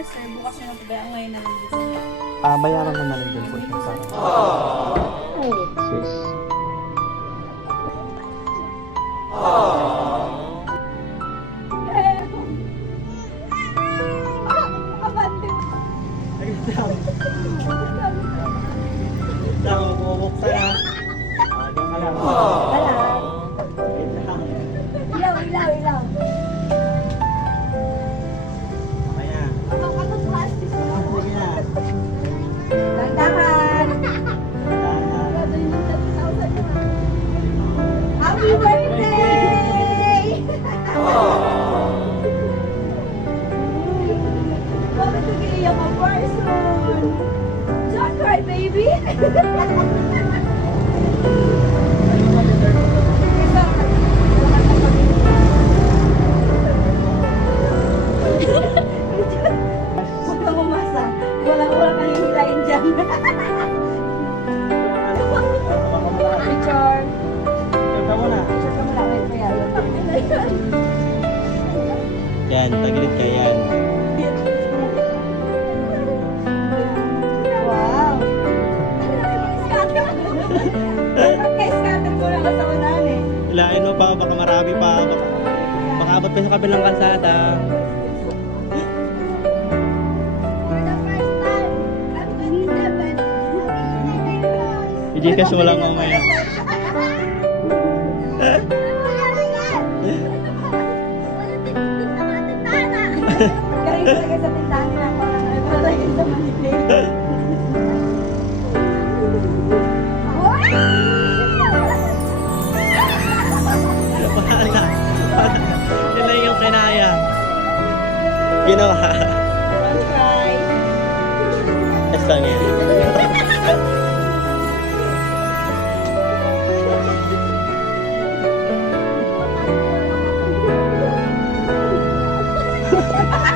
nga sir, bukas na? Ang ngayon na lang din sir. Ah, bayaran mo na lang din po siya sa sis. Lang, bubuksan na. Na. Picture ka muna. Wait, kuya. Yan, tagilid ka yan. Hilain mo pa, baka marami pa. Baka, baka abot pa sa kabilang kalsada. For the first time, I'm 27. Hindi ka wala mamaya. Galing talaga sa tindahan ginawa. Yes lang yan. Ha ha ha!